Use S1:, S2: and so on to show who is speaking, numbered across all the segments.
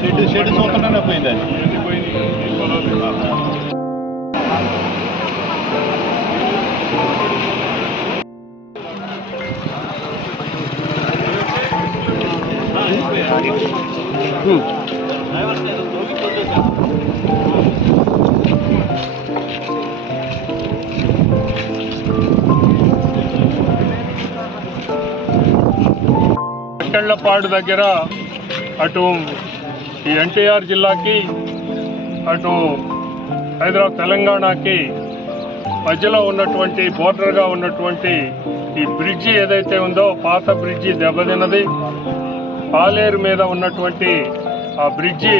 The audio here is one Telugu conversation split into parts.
S1: షెడ్ షెడ్ చూస్తుంటేనే పోయింది అది
S2: పాడు దగ్గర అటు ఈ ఎన్టీఆర్ జిల్లాకి అటు హైదరాబాద్ తెలంగాణకి మధ్యలో ఉన్నటువంటి బోర్డర్గా ఉన్నటువంటి ఈ బ్రిడ్జి ఏదైతే ఉందో పాత బ్రిడ్జి దెబ్బతిన్నది. పాలేరు మీద ఉన్నటువంటి ఆ బ్రిడ్జి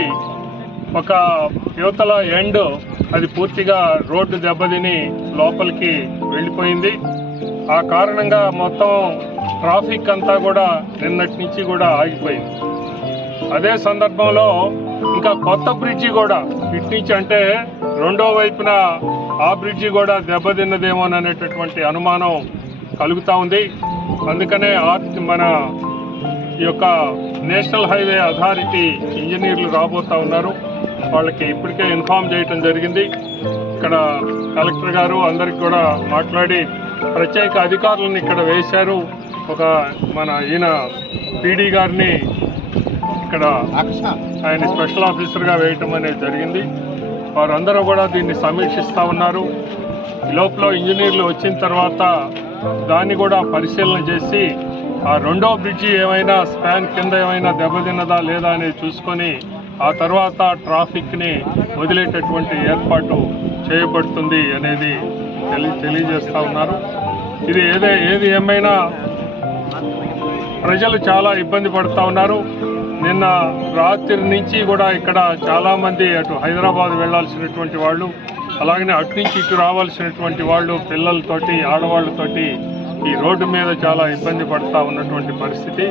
S2: ఒక యువతల ఎండ్. అది పూర్తిగా రోడ్డు దెబ్బతిని లోపలికి వెళ్ళిపోయింది. ఆ కారణంగా మొత్తం ట్రాఫిక్ అంతా కూడా నిన్నటి నుంచి కూడా ఆగిపోయింది. అదే సందర్భంలో ఇంకా కొత్త బ్రిడ్జి కూడా ఇటు నుంచి అంటే రెండో వైపున ఆ బ్రిడ్జి కూడా దెబ్బతిన్నదేమో అనేటటువంటి అనుమానం కలుగుతూ ఉంది. అందుకనే మన ఈ యొక్క నేషనల్ హైవే అథారిటీ ఇంజనీర్లు రాబోతా ఉన్నారు. వాళ్ళకి ఇప్పటికే ఇన్ఫామ్ చేయటం జరిగింది. ఇక్కడ కలెక్టర్ గారు అందరికి కూడా మాట్లాడి ప్రత్యేక అధికారులను ఇక్కడ వేశారు. ఒక మన ఈయన పీడీ గారిని ఇక్కడ ఆయన స్పెషల్ ఆఫీసర్గా వేయటం అనేది జరిగింది. వారందరూ కూడా దీన్ని సమీక్షిస్తూ ఉన్నారు. లోపల ఇంజనీర్లు వచ్చిన తర్వాత దాన్ని కూడా పరిశీలన చేసి ఆ రెండో బ్రిడ్జి ఏమైనా స్పాన్ కింద ఏమైనా దెబ్బతిన్నదా లేదా అనేది చూసుకొని ఆ తర్వాత ట్రాఫిక్ని వదిలేటటువంటి ఏర్పాటు చేయబడుతుంది అనేది తెలి తెలియజేస్తూ ఉన్నారు. ఇది ఏదే ఏది ఏమైనా ప్రజలు చాలా ఇబ్బంది పడుతూ ఉన్నారు. నిన్న రాత్రి నుంచి కూడా ఇక్కడ చాలామంది అటు హైదరాబాద్ వెళ్ళాల్సినటువంటి వాళ్ళు అలాగనే అటు నుంచి ఇటు రావాల్సినటువంటి వాళ్ళు పిల్లలతోటి ఆడవాళ్ళతోటి ఈ రోడ్డు మీద చాలా ఇబ్బంది పడుతూ ఉన్నటువంటి పరిస్థితి.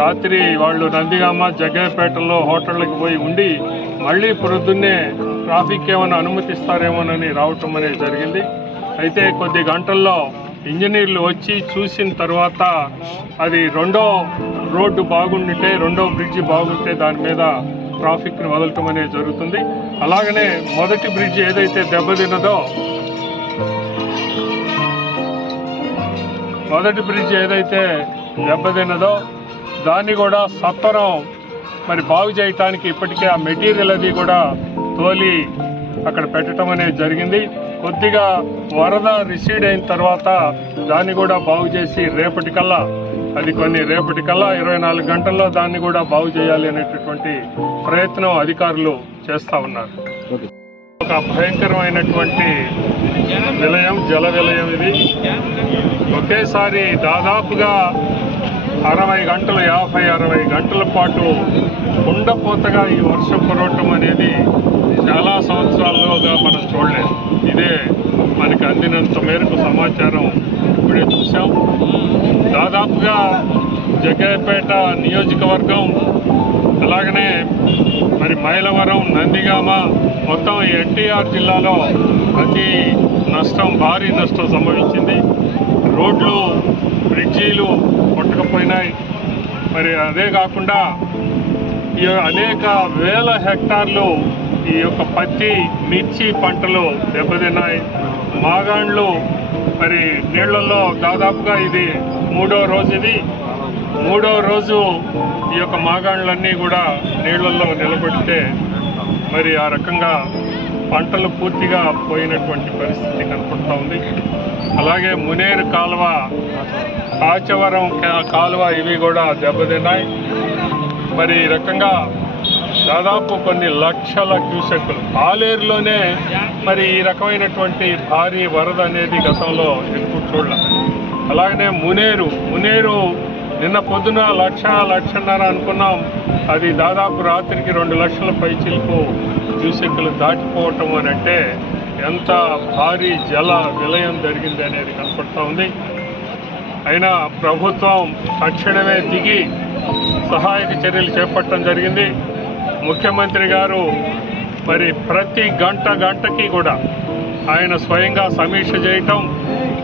S2: రాత్రి వాళ్ళు నందిగామ జగ్గయ్యపేటలో హోటళ్ళకి పోయి ఉండి మళ్ళీ పొద్దున్నే ట్రాఫిక్ ఏమైనా అనుమతిస్తారేమోనని రావటం అనేది జరిగింది. అయితే కొద్ది గంటల్లో ఇంజనీర్లు వచ్చి చూసిన తర్వాత అది రెండో రోడ్డు బాగుంటే రెండో బ్రిడ్జి బాగుంటే దాని మీద ట్రాఫిక్ని వదలటం అనేది జరుగుతుంది. అలాగనే మొదటి బ్రిడ్జి ఏదైతే దెబ్బతిన్నదో మొదటి బ్రిడ్జ్ ఏదైతే దెబ్బతిన్నదో దాన్ని కూడా సత్వరం మరి బాగు చేయటానికి ఇప్పటికే ఆ మెటీరియల్ అది కూడా తోలి అక్కడ పెట్టడం అనేది జరిగింది. కొద్దిగా వరద రిసీడ్ అయిన తర్వాత దాన్ని కూడా బాగు చేసి రేపటికల్లా అది కొన్ని రేపటికల్లా ఇరవై నాలుగు గంటల్లో దాన్ని కూడా బాగు చేయాలి అనేటటువంటి ప్రయత్నం అధికారులు చేస్తూ ఉన్నారు. ఒక భయంకరమైనటువంటి నిలయం జల విలయం ఇది. ఒకేసారి దాదాపుగా అరవై గంటలు యాభై అరవై గంటల పాటు ఉండపోతగా ఈ వర్షం కురవటం అనేది చాలా సంవత్సరాల్లోగా మనం చూడలేదు. ఇదే మనకి అందినంత మేరకు సమాచారం ఇప్పుడే చూసాం దాదాపుగా జగ్గయ్యపేట నియోజకవర్గం అలాగనే మరి మైలవరం నందిగామ మొత్తం ఎన్టీఆర్ జిల్లాలో అతి నష్టం భారీ నష్టం సంభవించింది. రోడ్లు బ్రిడ్జీలు కొట్టకపోయినాయి. మరి అదే కాకుండా ఈ అనేక వేల హెక్టార్లు ఈ యొక్క పత్తి మిర్చి పంటలు దెబ్బతిన్నాయి. మాగాండ్లు మరి నీళ్ళలో దాదాపుగా ఇది మూడో రోజు ఇది మూడో రోజు ఈ యొక్క మాగాణులన్నీ కూడా నీళ్ళలో నిలబడితే మరి ఆ రకంగా పంటలు పూర్తిగా పోయినటువంటి పరిస్థితి కనపడుతూ ఉంది. అలాగే మునేరు కాలువ కాచవరం కాలువ ఇవి కూడా దెబ్బతిన్నాయి. మరి ఈ రకంగా దాదాపు కొన్ని లక్షల క్యూసెక్లు ఆలేరులోనే మరి ఈ రకమైనటువంటి భారీ వరద అనేది గతంలో ఎక్కువ చూడలే అలాగనే మునేరు మునేరు నిన్న పొద్దున లక్ష లక్షన్నర అనుకున్నాం. అది దాదాపు రాత్రికి రెండు లక్షల పైచిలకు క్యూసెక్కులు దాటిపోవటం అని అంటే ఎంత భారీ జల విలయం జరిగింది అనేది కనపడుతూ ఉంది. అయినా ప్రభుత్వం తక్షణమే దిగి సహాయక చర్యలు చేపట్టడం జరిగింది. ముఖ్యమంత్రి గారు మరి ప్రతి గంట గంటకి కూడా ఆయన స్వయంగా సమీక్ష చేయటం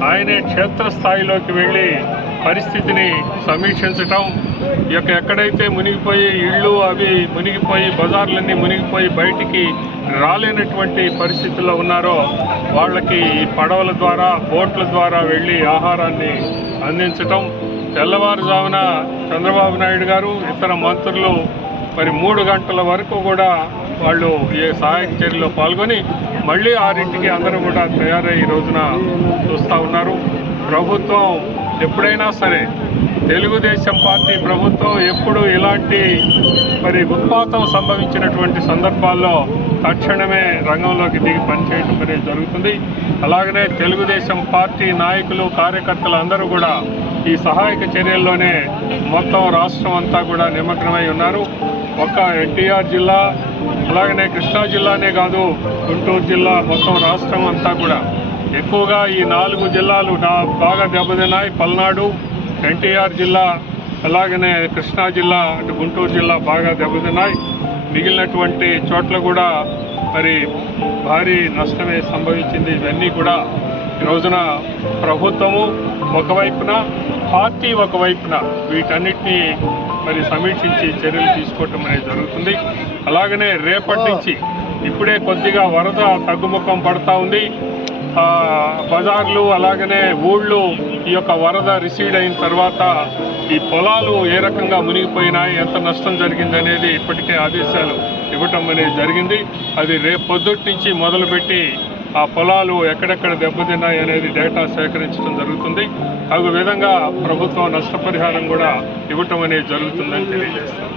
S2: ఆయనే క్షేత్రస్థాయిలోకి వెళ్ళి పరిస్థితిని సమీక్షించటం ఈ యొక్క ఎక్కడైతే మునిగిపోయి ఇళ్ళు అవి మునిగిపోయి బజార్లన్నీ మునిగిపోయి బయటికి రాలేనటువంటి పరిస్థితుల్లో ఉన్నారో వాళ్ళకి ఈ పడవల ద్వారా బోట్ల ద్వారా వెళ్ళి ఆహారాన్ని అందించటం. తెల్లవారుజామున చంద్రబాబు నాయుడు గారు ఇతర మంత్రులు మరి మూడు గంటల వరకు కూడా వాళ్ళు ఈ సహాయక చర్యలో పాల్గొని మళ్ళీ ఆరింటికి అందరూ కూడా తయారై ఈ రోజున చూస్తూ ఉన్నారు. ప్రభుత్వం ఎప్పుడైనా సరే తెలుగుదేశం పార్టీ ప్రభుత్వం ఎప్పుడు ఇలాంటి మరి ఉత్పాతం సంభవించినటువంటి సందర్భాల్లో తక్షణమే రంగంలోకి దిగి పనిచేయడం అనేది జరుగుతుంది. అలాగనే తెలుగుదేశం పార్టీ నాయకులు కార్యకర్తలు అందరూ కూడా ఈ సహాయక చర్యల్లోనే మొత్తం రాష్ట్రం అంతా కూడా నిమగ్నమై ఉన్నారు. ఒక్క ఎన్టీఆర్ జిల్లా అలాగనే కృష్ణా జిల్లానే కాదు గుంటూరు జిల్లా మొత్తం రాష్ట్రం అంతా కూడా. ఎక్కువగా ఈ నాలుగు జిల్లాలు నా బాగా దెబ్బతిన్నాయి. పల్నాడు ఎన్టీఆర్ జిల్లా అలాగనే కృష్ణా జిల్లా అటు గుంటూరు జిల్లా బాగా దెబ్బతిన్నాయి. మిగిలినటువంటి చోట్ల కూడా మరి భారీ నష్టమే సంభవించింది. ఇవన్నీ కూడా ఈ రోజున ప్రభుత్వము ఒకవైపున పార్టీ ఒకవైపున వీటన్నిటినీ మరి సమీక్షించి చర్యలు తీసుకోవటం అనేది జరుగుతుంది. అలాగనే రేపటి నుంచి ఇప్పుడే కొద్దిగా వరద తగ్గుముఖం పడతా ఉంది. బజార్లు అలాగనే ఊళ్ళు ఈ యొక్క వరద రిసీడ్ అయిన తర్వాత ఈ పొలాలు ఏ రకంగా మునిగిపోయినాయి ఎంత నష్టం జరిగింది అనేది ఇప్పటికే ఆదేశాలు ఇవ్వటం అనేది జరిగింది. అది రేపు పొద్దుటి నుంచి మొదలుపెట్టి ఆ పొలాలు ఎక్కడెక్కడ దెబ్బతిన్నాయి అనేది డేటా సేకరించడం జరుగుతుంది. తగు విధంగా ప్రభుత్వం నష్టపరిహారం కూడా ఇవ్వటం అనేది జరుగుతుందని తెలియజేస్తాం